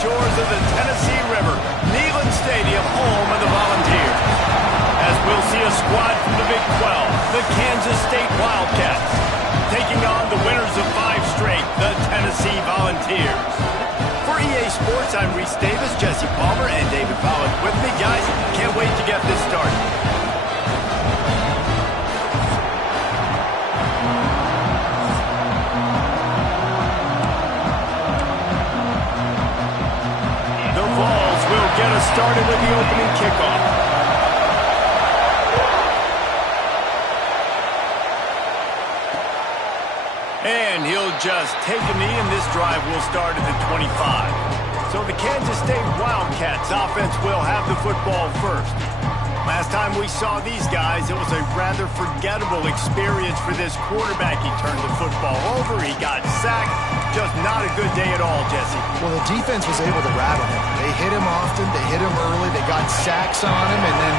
shores of the Tennessee River, Neyland Stadium, home of the Volunteers. As we'll see a squad from the Big 12, the Kansas State Wildcats, taking on the winners of 5 straight, the Tennessee Volunteers. For EA Sports, I'm Reese Davis, Jesse Palmer, and David Powell with me. Guys, can't wait to get this started. The Vols will get us started with the opening kickoff. And he'll just take a knee, and this drive will start at the 25. So the Kansas State Wildcats offense will have the football first. Last time we saw these guys, it was a rather forgettable experience for this quarterback. He turned the football over, he got sacked. Just not a good day at all, Jesse. Well, the defense was able to rattle him. They hit him often, they hit him early, they got sacks on him, and then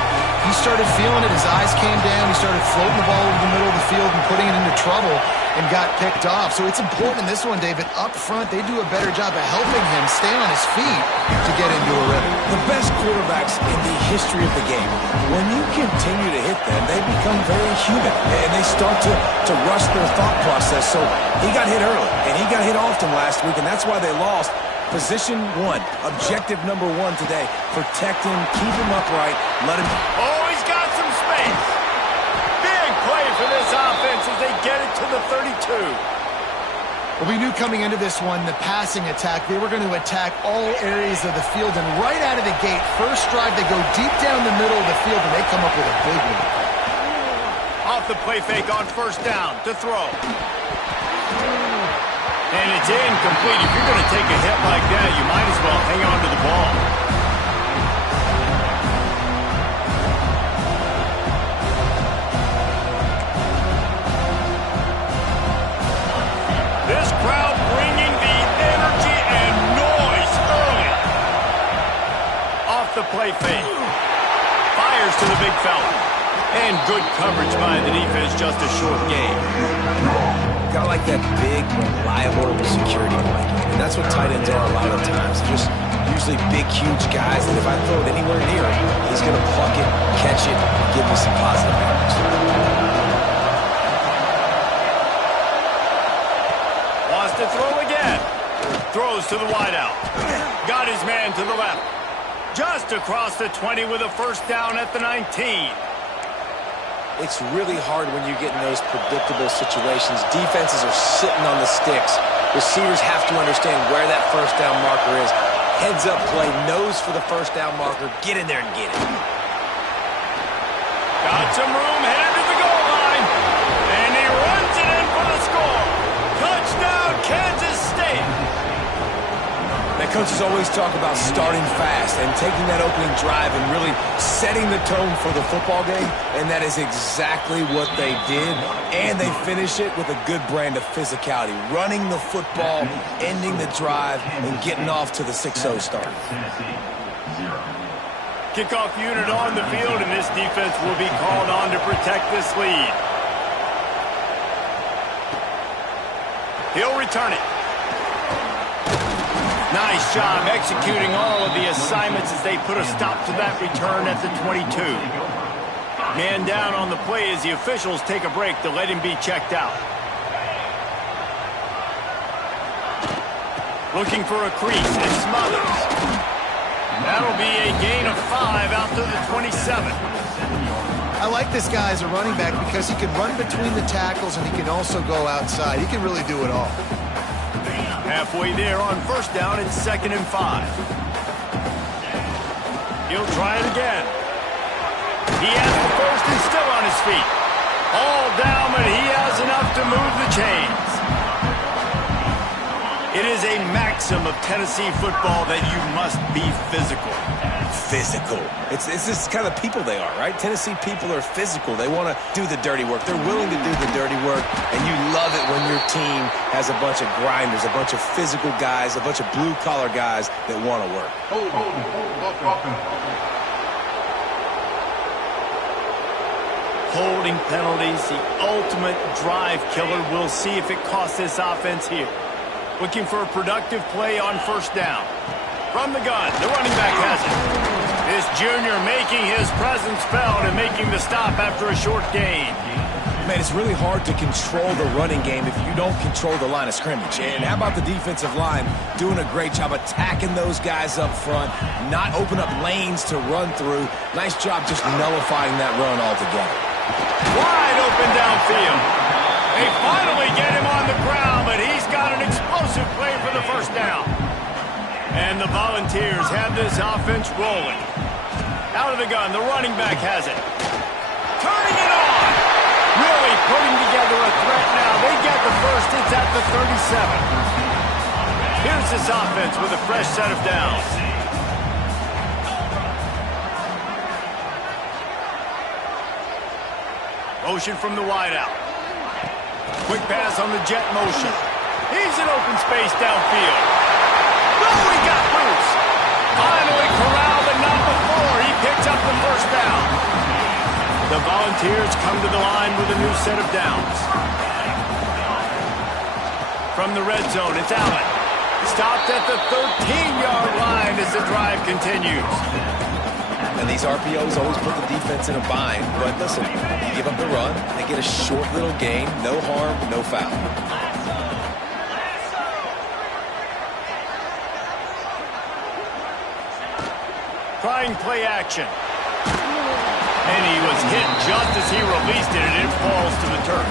he started feeling it. His eyes came down, he started floating the ball over the middle of the field and putting it into trouble and got picked off. So it's important in this one, David, up front, they do a better job of helping him stay on his feet to get into a rhythm. The best quarterbacks in the history of the game, when you continue to hit them, they become very human, and they start to rush their thought process. So he got hit early, and he got hit often last week, and that's why they lost. Position 1, objective number 1 today, protect him, keep him upright, let him... Oh, he's got some space. Big play for this offense as they get it to the 32. Well, we knew coming into this one, the passing attack, they were going to attack all areas of the field, and right out of the gate, first drive, they go deep down the middle of the field, and they come up with a big one. Off the play fake on first down to throw. And it's incomplete. If you're going to take a hit like that, you might as well hang on to the ball. This crowd bringing the energy and noise early. Off the play fake. Fires to the big fella. And good coverage by the defense, just a short game. Got like that big, reliable security blanket. And that's what tight ends are a lot of the times. They're just usually big, huge guys that if I throw it anywhere near him, he's going to pluck it, catch it, and give me some positive yards. Wants to throw again. Throws to the wideout. Got his man to the left. Just across the 20 with a first down at the 19. It's really hard when you get in those predictable situations. Defenses are sitting on the sticks. Receivers have to understand where that first down marker is. Heads up play, nose for the first down marker. Get in there and get it. Got some room, headed to the goal line. And he runs it in for the score. Touchdown, Kansas State. Now, coaches always talk about starting fast and taking that opening drive and really setting the tone for the football game, and that is exactly what they did, and they finish it with a good brand of physicality, running the football, ending the drive, and getting off to the 6-0 start. Kickoff unit on the field, and this defense will be called on to protect this lead. He'll return it. Nice job executing all of the assignments as they put a stop to that return at the 22. Man down on the play as the officials take a break to let him be checked out. Looking for a crease and smothers. That'll be a gain of 5 out to the 27. I like this guy as a running back because he can run between the tackles and he can also go outside. He can really do it all. Halfway there on first down and 2nd and 5. He'll try it again. He has the first and still on his feet. All down, but he has enough to move the chains. It is a maxim of Tennessee football that you must be physical. Physical. It's this kind of people they are, right? Tennessee people are physical. They want to do the dirty work. They're willing to do the dirty work, and you love it when your team has a bunch of grinders, a bunch of physical guys, a bunch of blue-collar guys that want to work. Holding penalties, the ultimate drive killer. We'll see if it costs this offense here. Looking for a productive play on first down. From the gun, the running back has it. This junior making his presence felt and making the stop after a short gain. Man, it's really hard to control the running game if you don't control the line of scrimmage. And how about the defensive line doing a great job attacking those guys up front, not open up lanes to run through. Nice job just nullifying that run altogether. Wide open downfield. They finally get him on the ground, but he's got an explosive play for the first down. And the Volunteers have this offense rolling. Out of the gun, the running back has it. Turning it on. Really putting together a threat now. They get the first. It's at the 37. Here's this offense with a fresh set of downs. Motion from the wideout. Quick pass on the jet motion. He's in open space downfield. Oh, he got loose. Finally corralled, but not before. He picks up the first down. The Volunteers come to the line with a new set of downs. From the red zone, it's Allen. Stopped at the 13-yard line as the drive continues. And these RPOs always put the defense in a bind. But listen, you give up the run, they get a short little gain, no harm, no foul. Trying play action. And he was hit just as he released it, and it falls to the turf.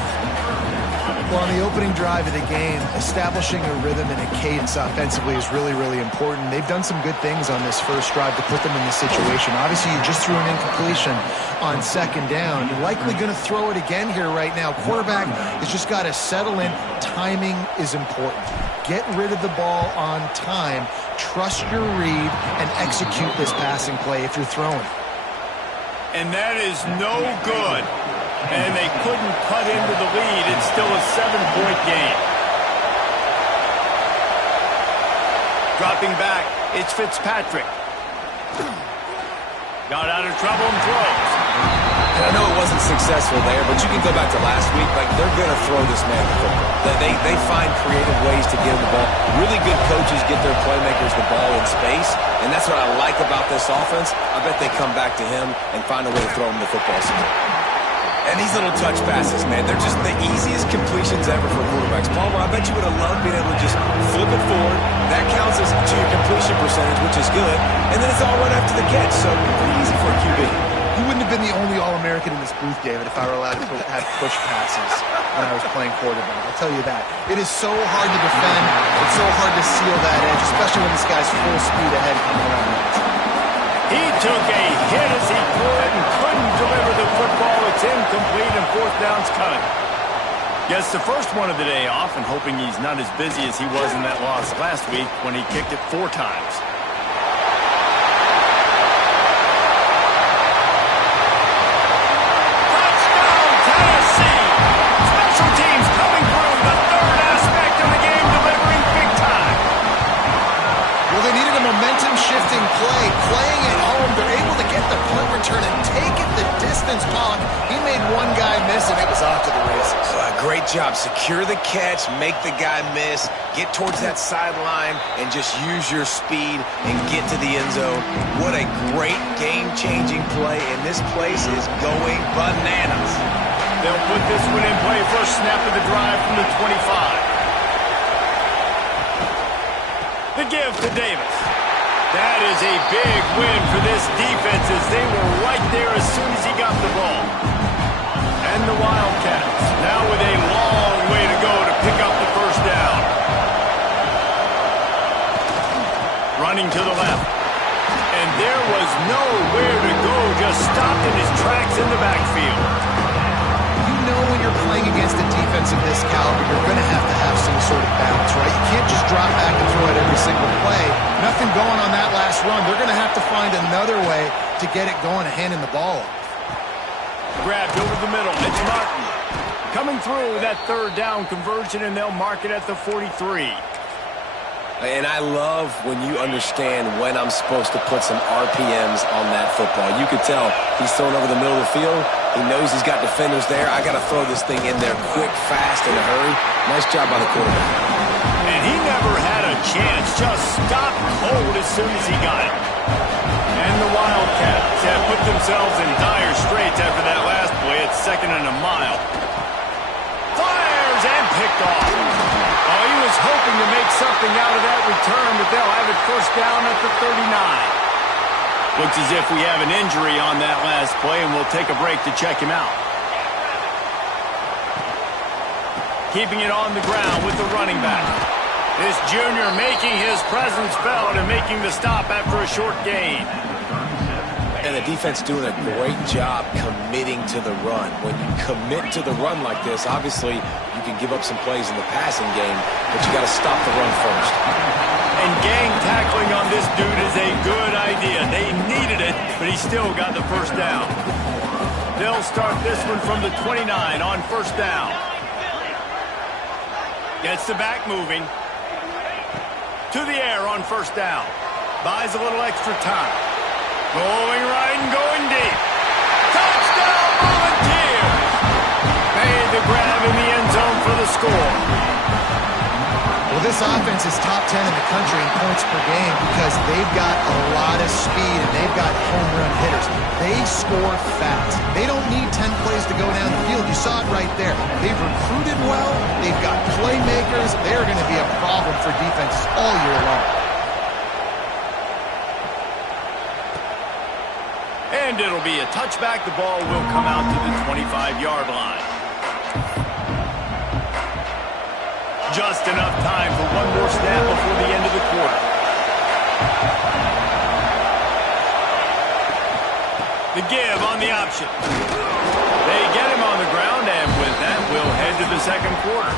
Well, on the opening drive of the game, establishing a rhythm and a cadence offensively is really, really important. They've done some good things on this first drive to put them in this situation. Obviously, you just threw an incompletion on second down. You're likely going to throw it again here right now. Quarterback has just got to settle in. Timing is important. Get rid of the ball on time. Trust your read and execute this passing play if you're throwing. And that is no good. And they couldn't cut into the lead. It's still a 7-point game. Dropping back, it's Fitzpatrick. Got out of trouble and throws. And I know it wasn't successful there, but you can go back to last week. Like, they're going to throw this man the football. They find creative ways to get him the ball. Really good coaches get their playmakers the ball in space, and that's what I like about this offense. I bet they come back to him and find a way to throw him the football some more. And these little touch passes, man, they're just the easiest completions ever for quarterbacks. Palmer, I bet you would have loved being able to just flip it forward. That counts as to your completion percentage, which is good. And then it's all right after the catch, so pretty easy for a QB. You wouldn't have been the only All-American in this booth, David, if I were allowed to have push passes when I was playing quarterback. I'll tell you that. It is so hard to defend. It's so hard to seal that edge, especially when this guy's full speed ahead coming around the edge. He took a hit as he could and couldn't deliver the football. It's incomplete and fourth down's coming. Gets the first one of the day off and hoping he's not as busy as he was in that loss last week when he kicked it 4 times. Touchdown, Tennessee! Special teams coming through, the third aspect of the game, delivering big time. Well, they needed a momentum-shifting play. Playing at home, they're able to get the punt return and take it the distance. Pollock, he made one guy miss, and it was off to the races. Great job. Secure the catch, make the guy miss, get towards that sideline, and just use your speed and get to the end zone. What a great game-changing play, and this place is going bananas. They'll put this one in play. First snap of the drive from the 25. The give to Davis. That is a big win for this defense as they were right there as soon as he got the ball. And the Wildcats now with a long way to go to pick up the first down. Running to the left. And there was nowhere to go, just stopped in his tracks in the backfield. You know when you're playing against a defense of this caliber, you're going to have some sort of balance, right? You can't just drop back and throw it every single play. Nothing going on that last run. They're going to have to find another way to get it going and handing the ball off. Grabbed over the middle. It's Martin. Coming through that third down conversion, and they'll mark it at the 43. And I love when you understand when I'm supposed to put some RPMs on that football. You could tell he's throwing over the middle of the field. He knows he's got defenders there. I got to throw this thing in there quick, fast, in a hurry. Nice job by the quarterback. And he never had a chance just stopped cold as soon as he got it. And the Wildcats have put themselves in dire straits after that last play at 2nd and a mile. Fires and picked off. Oh, he was hoping to make something out of that return, but they'll have it first down at the 39. Looks as if we have an injury on that last play, and we'll take a break to check him out. Keeping it on the ground with the running back. This junior making his presence felt and making the stop after a short gain. And the defense doing a great job committing to the run. When you commit to the run like this, obviously you can give up some plays in the passing game, but you got to stop the run first. And gang tackling on this dude is a good idea. They needed it, but he still got the first down. They'll start this one from the 29 on first down. Gets the back moving. To the air on first down. Buys a little extra time. Going right and going deep. Touchdown, Volunteers! Made the grab in the end zone for the score. Well, this offense is top 10 in the country in points per game because they've got a lot of speed and they've got home run hitters. They score fast. They don't need 10 plays to go down the field. You saw it right there. They've recruited well. They've got playmakers. They're going to be a problem for defenses all year long. And it'll be a touchback. The ball will come out to the 25-yard line. Just enough time for one more snap before the end of the quarter. The give on the option. They get him on the ground, and with that, we'll head to the second quarter.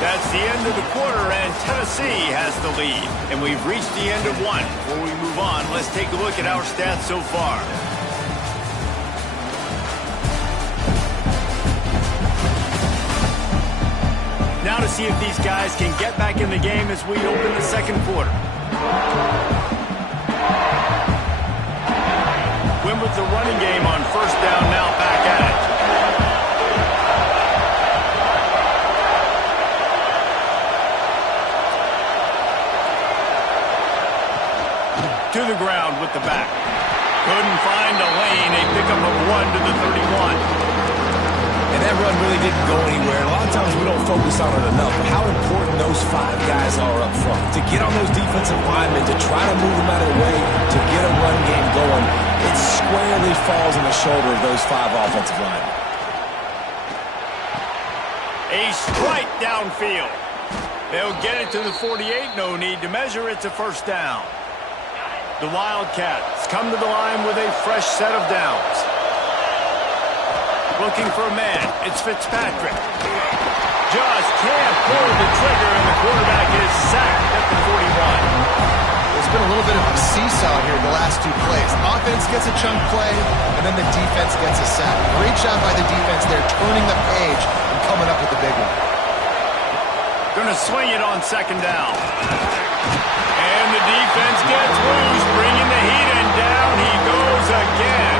That's the end of the quarter, and Tennessee has the lead. And we've reached the end of one. Before we move on, let's take a look at our stats so far. Now to see if these guys can get back in the game as we open the second quarter. Win with the running game on first down, now back at it. To the ground with the back. Couldn't find a lane. A pickup of 1 to the 31. And that run really didn't go anywhere. A lot of times we don't focus on it enough, but how important those 5 guys are up front. To get on those defensive linemen, to try to move them out of the way, to get a run game going, it squarely falls on the shoulder of those 5 offensive linemen. A strike downfield. They'll get it to the 48. No need to measure. It's a first down. The Wildcats come to the line with a fresh set of downs. Looking for a man. It's Fitzpatrick. Just can't pull the trigger, and the quarterback is sacked at the 41. There's been a little bit of a seesaw here the last 2 plays. Offense gets a chunk play, and then the defense gets a sack. Great job by the defense there, turning the page and coming up with the big one. Going to swing it on second down. And the defense gets loose, bringing the heat, and down he goes again.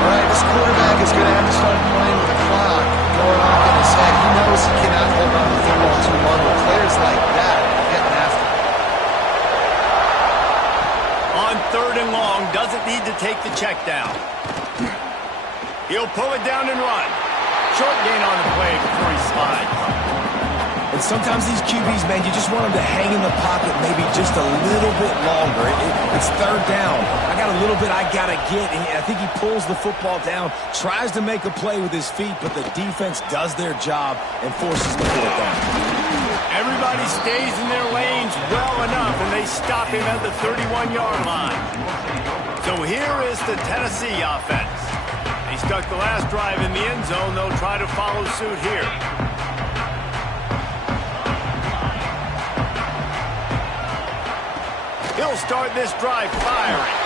All right, this quarterback is going to have to start playing with the clock going off in his head. He knows he cannot hold on to the football too long with players like that getting after him. On third and long, doesn't need to take the check down. He'll pull it down and run. Short gain on the play before he slides. And sometimes these QBs, man, you just want them to hang in the pocket maybe just a little bit longer. It's third down. I got a little bit I got to get, and I think he pulls the football down, tries to make a play with his feet, but the defense does their job and forces the fourth down. Everybody stays in their lanes well enough, and they stop him at the 31-yard line. So here is the Tennessee offense. They stuck the last drive in the end zone. They'll try to follow suit here. He'll start this drive firing.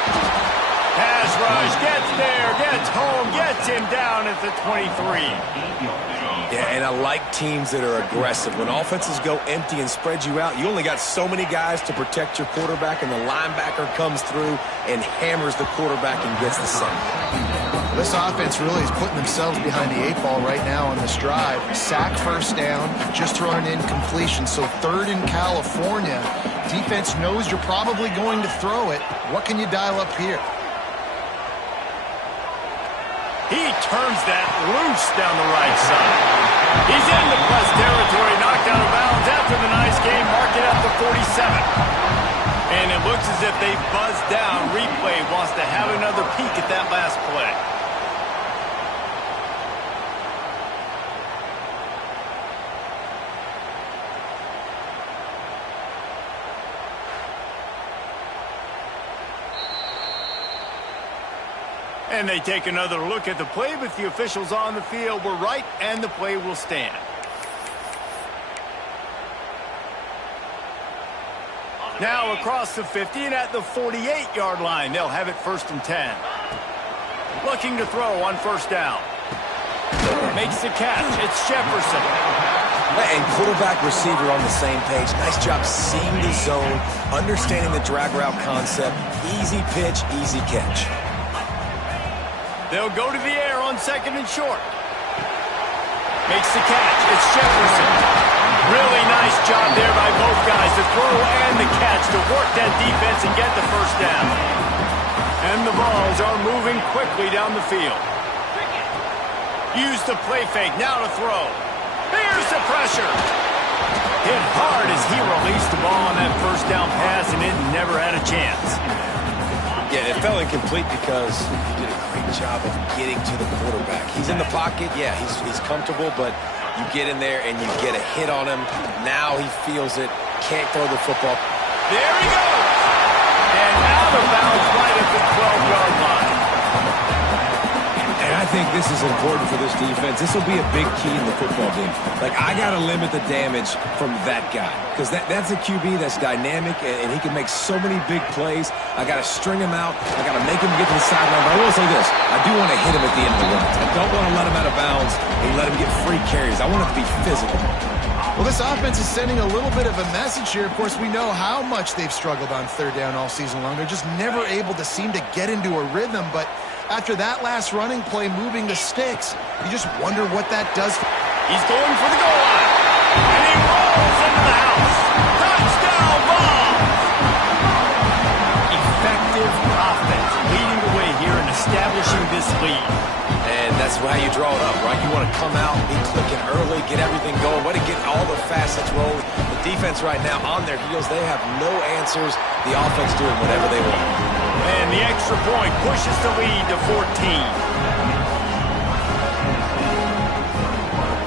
Pass rush, gets there, gets home, gets him down at the 23. Yeah, and I like teams that are aggressive. When offenses go empty and spread you out, you only got so many guys to protect your quarterback, and the linebacker comes through and hammers the quarterback and gets the sack. This offense really is putting themselves behind the 8 ball right now on this drive. Sack first down, just throwing an incompletion. So 3rd in California. Defense knows you're probably going to throw it. What can you dial up here? He turns that loose down the right side. He's in the plus territory, knocked out of bounds after the nice game, marked it at the 47. And it looks as if they buzzed down. Replay wants to have another peek at that last play. And they take another look at the play, but the officials on the field were right, and the play will stand. Now across the 50 and at the 48-yard line, they'll have it 1st and 10. Looking to throw on 1st down. Makes the catch. It's Jefferson. And quarterback receiver on the same page. Nice job seeing the zone, understanding the drag route concept. Easy pitch, easy catch. They'll go to the air on 2nd and short. Makes the catch. It's Jefferson. Really nice job there by both guys, the throw and the catch, to work that defense and get the 1st down. And the balls are moving quickly down the field. Use the play fake, now to throw. Here's the pressure. Hit hard as he released the ball on that 1st down pass, and it never had a chance. Yeah, it fell incomplete because he did a great job of getting to the quarterback. He's in the pocket, yeah, he's comfortable, but you get in there and you get a hit on him. Now he feels it, can't throw the football. There he goes! And out of bounds right at the 12-yard line. And I think this is important for this defense. This will be a big key in the football game. Like, I got to limit the damage from that guy, because that's a QB that's dynamic, and he can make so many big plays. I got to string him out. I got to make him get to the sideline. But I will say this. I do want to hit him at the end of the run. I don't want to let him out of bounds and let him get free carries. I want it to be physical. Well, this offense is sending a little bit of a message here. Of course, we know how much they've struggled on 3rd down all season long. They're just never able to seem to get into a rhythm. But after that last running play, moving the sticks, you just wonder what that does. He's going for the goal line. And he rolls into the house. Touchdown ball. Effective offense, leading the way here and establishing this lead. And that's how you draw it up, right? You want to come out, be clicking early, get everything going, way to get all the facets rolling. The defense right now on their heels, they have no answers. The offense doing whatever they want. And the extra point pushes the lead to 14.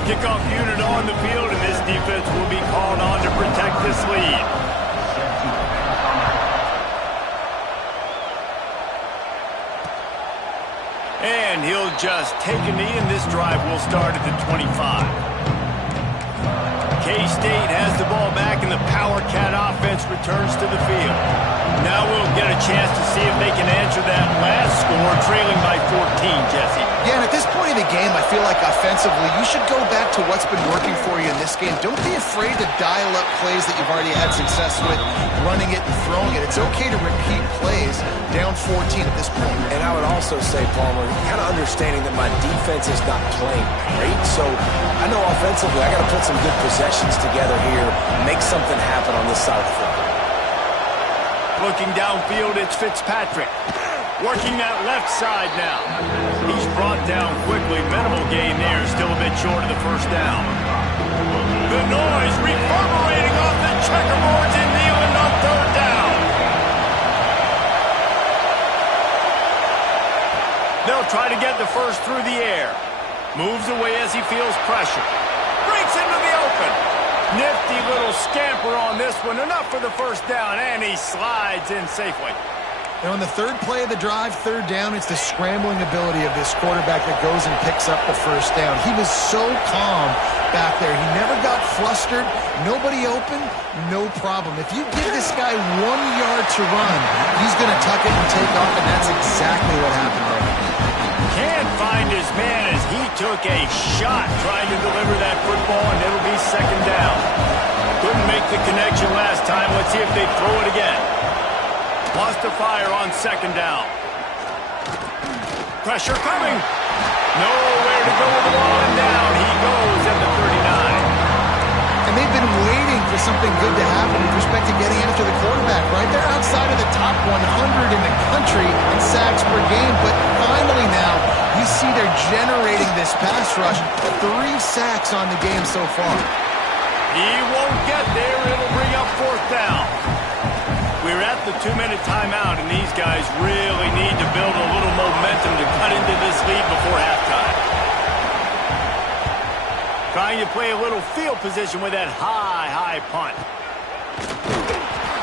Kickoff unit on the field, and this defense will be called on to protect this lead. And he'll just take a knee, and this drive will start at the 25. K-State has the ball back, and the Power Cat offense returns to the field. Now we'll get a chance to see if they can answer that last score, trailing by 14, Jesse. Yeah, and at this point in the game, I feel like offensively, you should go back to what's been working for you in this game. Don't be afraid to dial up plays that you've already had success with, running it and throwing it. It's okay to repeat plays down 14 at this point. And I would also say, Palmer, kind of understanding that my defense is not playing great. So I know offensively I got to put some good possessions together here, make something happen on this side of the football. Looking downfield, it's Fitzpatrick. Working that left side now. He's brought down quickly. Minimal gain there. Still a bit short of the 1st down. The noise reverberating off the checkerboards in Neyland on 3rd down. They'll try to get the first through the air. Moves away as he feels pressure. Breaks into the open. Nifty little scamper on this one. Enough for the 1st down, and he slides in safely. And on the 3rd play of the drive, 3rd down, it's the scrambling ability of this quarterback that goes and picks up the 1st down. He was so calm back there. He never got flustered. Nobody open, no problem. If you give this guy 1 yard to run, he's going to tuck it and take off, and that's exactly what happened there. Can't find his man as he took a shot trying to deliver that football, and it'll be 2nd down. Couldn't make the connection last time. Let's see if they throw it again. Wants to fire on 2nd down. Pressure coming. Nowhere to go with the ball, and down he goes at the 39. And they've been waiting for something good to happen with respect to getting after the quarterback, right? They're outside of the top 100 in the country in sacks per game, but finally now you see they're generating this pass rush. 3 sacks on the game so far. He won't get there. It'll bring up 4th down. We're at the 2-minute timeout, and these guys really need to build a little momentum to cut into this lead before halftime. Trying to play a little field position with that high punt.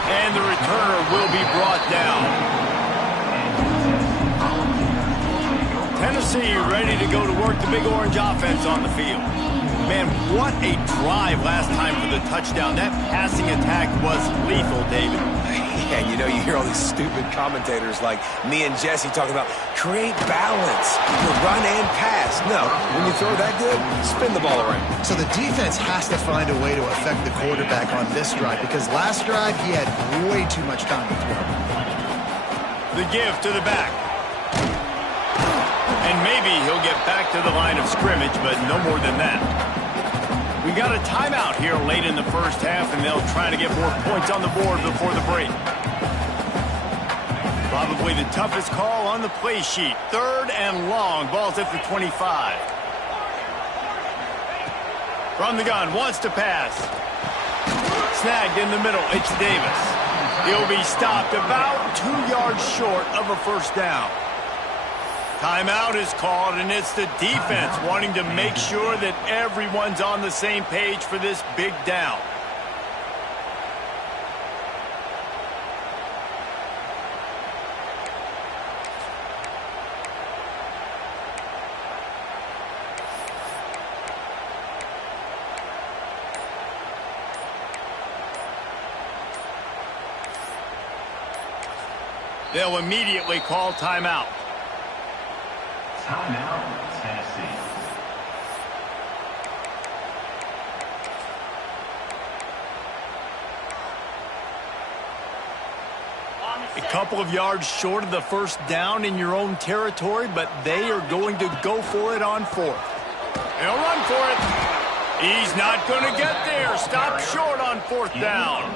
And the returner will be brought down. Tennessee ready to go to work the Big Orange offense on the field. Man, what a drive last time for the touchdown. That passing attack was lethal, David. And you know, you hear all these stupid commentators like me and Jesse talking about create balance, run and pass. No, when you throw that good, spin the ball around. So the defense has to find a way to affect the quarterback on this drive, because last drive he had way too much time to throw. The give to the back. And maybe he'll get back to the line of scrimmage, but no more than that. We got a timeout here late in the first half, and they'll try to get more points on the board before the break. Probably the toughest call on the play sheet. 3rd and long. Ball's at the 25. From the gun, wants to pass. Snagged in the middle. It's Davis. He'll be stopped about 2 yards short of a 1st down. Timeout is called, and it's the defense wanting to make sure that everyone's on the same page for this big down. They'll immediately call timeout. Timeout, Tennessee. A couple of yards short of the 1st down in your own territory, but they are going to go for it on 4th. They'll run for it. He's not going to get there. Stop short on 4th down.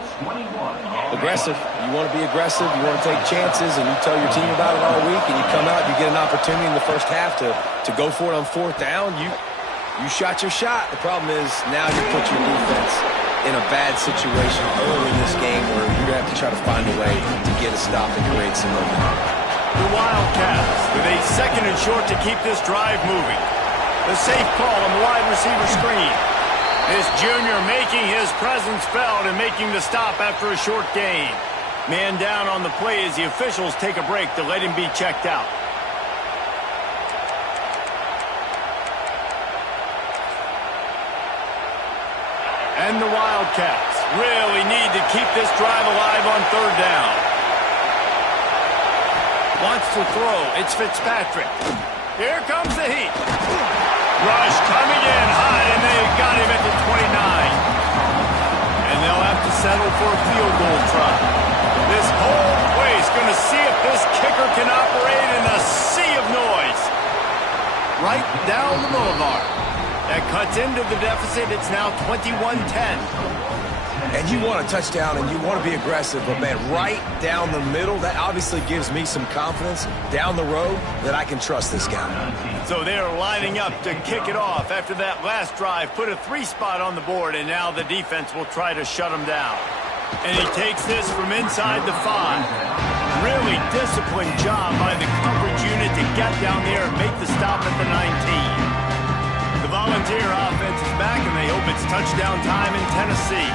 Aggressive. You want to be aggressive. You want to take chances, and you tell your team about it all week, and you come out, you get an opportunity in the first half to go for it on 4th down. You shot your shot. The problem is now you put your defense in a bad situation early in this game where you're going to have to try to find a way to get a stop and create some momentum. The Wildcats with a 2nd and short to keep this drive moving. The safe call on the wide receiver screen. This junior making his presence felt and making the stop after a short gain. Man down on the play as the officials take a break to let him be checked out. And the Wildcats really need to keep this drive alive on 3rd down. Wants to throw. It's Fitzpatrick. Here comes the heat. Rush coming in high, and they've got him at the 29. And they'll have to settle for a field goal try. This whole place going to see if this kicker can operate in a sea of noise. Right down the boulevard. That cuts into the deficit. It's now 21-10. And you want a touchdown, and you want to be aggressive, but, man, right down the middle, that obviously gives me some confidence down the road that I can trust this guy. So they're lining up to kick it off after that last drive. Put a 3 spot on the board, and now the defense will try to shut him down. And he takes this from inside the 5. Really disciplined job by the coverage unit to get down there and make the stop at the 19. The Volunteer offense is back, and they hope it's touchdown time in Tennessee.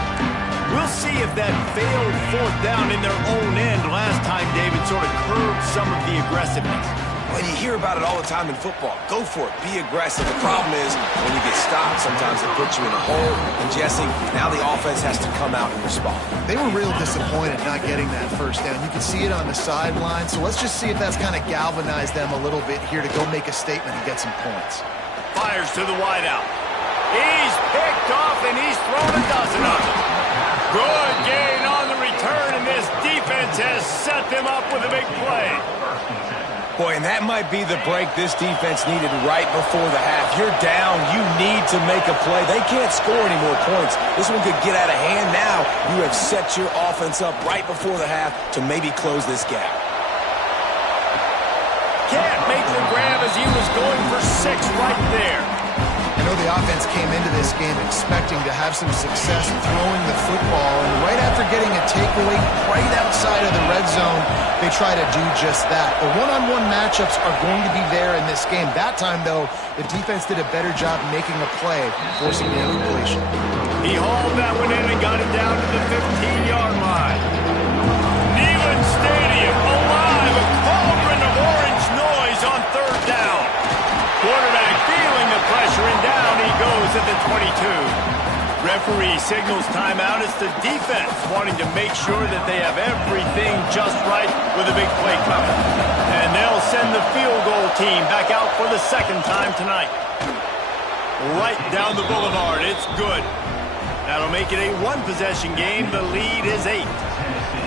We'll see if that failed 4th down in their own end last time, David, sort of curbed some of the aggressiveness. Well, you hear about it all the time in football. Go for it. Be aggressive. The problem is when you get stopped, sometimes it puts you in a hole. And, Jesse, now the offense has to come out and respond. They were real disappointed not getting that 1st down. You can see it on the sideline. So let's just see if that's kind of galvanized them a little bit here to go make a statement and get some points. Fires to the wideout. He's picked off, and he's thrown a dozen of them. Good gain on the return, and this defense has set them up with a big play. Boy, and that might be the break this defense needed right before the half. You're down. You need to make a play. They can't score any more points. This one could get out of hand now. You have set your offense up right before the half to maybe close this gap. Can't make the grab as he was going for 6 right there. I know the offense came into this game expecting to have some success throwing the football, and right after getting a takeaway right outside of the red zone, they try to do just that. The one-on-one matchups are going to be there in this game. That time, though, the defense did a better job making a play, forcing the incompletion. He hauled that one in and got it down to the 15-yard line. Neyland Stadium alive, a cauldron of orange noise on 3rd down. Quarterback feeling the pressure, and down he goes at the 22. Referee signals timeout. It's the defense wanting to make sure that they have everything just right with a big play coming. And they'll send the field goal team back out for the 2nd time tonight. Right down the boulevard. It's good. That'll make it a 1-possession game. The lead is 8.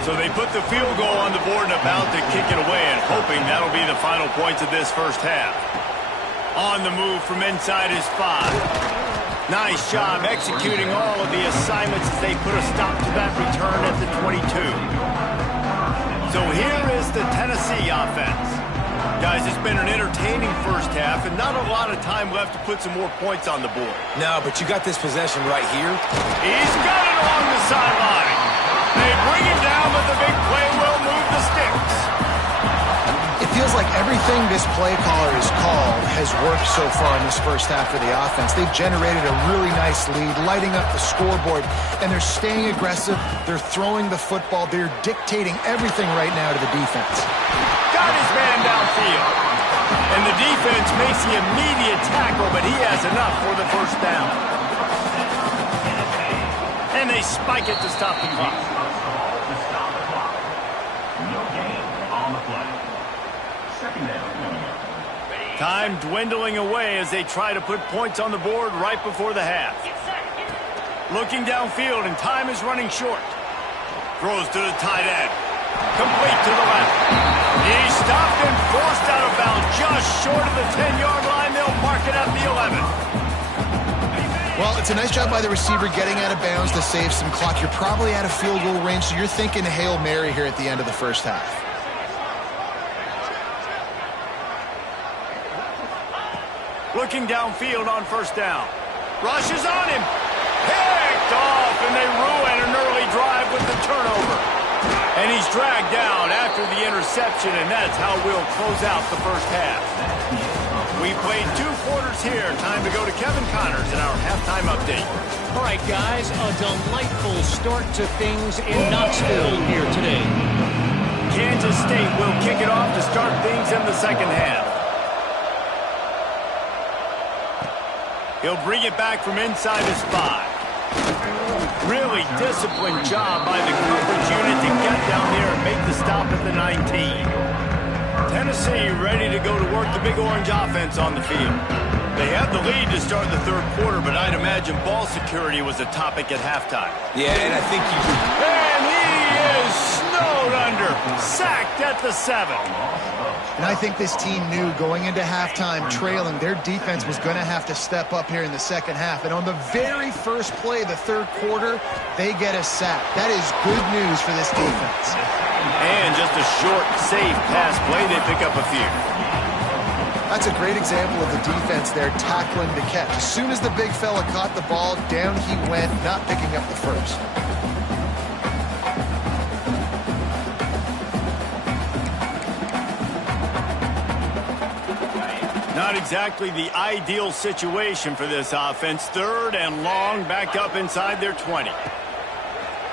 So they put the field goal on the board and about to kick it away, and hoping that'll be the final points of this first half. On the move from inside is 5. Nice job executing all of the assignments as they put a stop to that return at the 22. So here is the Tennessee offense. Guys, it's been an entertaining first half and not a lot of time left to put some more points on the board. No, but you got this possession right here. He's got it along the sideline. They bring him down, but the big play will move the sticks. It feels like everything this play caller has called has worked so far in this first half for the offense. They've generated a really nice lead, lighting up the scoreboard, and they're staying aggressive. They're throwing the football. They're dictating everything right now to the defense. Got his man downfield. And the defense makes the immediate tackle, but he has enough for the first down. And they spike it to stop the clock. Time dwindling away as they try to put points on the board right before the half. Looking downfield, and time is running short. Throws to the tight end. Complete to the left. He's stopped and forced out of bounds just short of the 10-yard line. They'll mark it at the 11. Well, it's a nice job by the receiver getting out of bounds to save some clock. You're probably out of field goal range, so you're thinking Hail Mary here at the end of the first half. Looking downfield on first down. Rush is on him. Picked off, and they ruin an early drive with the turnover. And he's dragged down after the interception, and that's how we'll close out the first half. We played 2 quarters here. Time to go to Kevin Connors in our halftime update. All right, guys, a delightful start to things in Knoxville here today. Kansas State will kick it off to start things in the second half. He'll bring it back from inside his 5. Really disciplined job by the coverage unit to get down there and make the stop at the 19. Tennessee ready to go to work the Big Orange offense on the field. They have the lead to start the 3rd quarter, but I'd imagine ball security was a topic at halftime. Yeah, and I think you... And he is snowed under, sacked at the 7. And I think this team knew going into halftime trailing, their defense was going to have to step up here in the second half. And on the very first play of the 3rd quarter, they get a sack. That is good news for this defense. And just a short, safe pass play, they pick up a few. That's a great example of the defense there tackling the catch. As soon as the big fella caught the ball, down he went, not picking up the first. Not exactly the ideal situation for this offense. 3rd and long, back up inside their 20.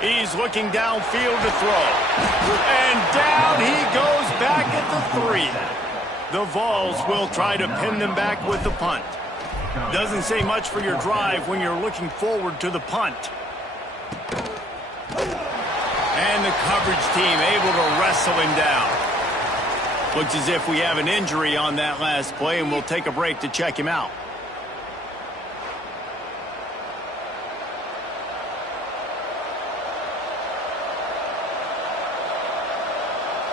He's looking downfield to throw. And down he goes back at the 3. The Vols will try to pin them back with the punt. Doesn't say much for your drive when you're looking forward to the punt. And the coverage team able to wrestle him down. Looks as if we have an injury on that last play, and we'll take a break to check him out.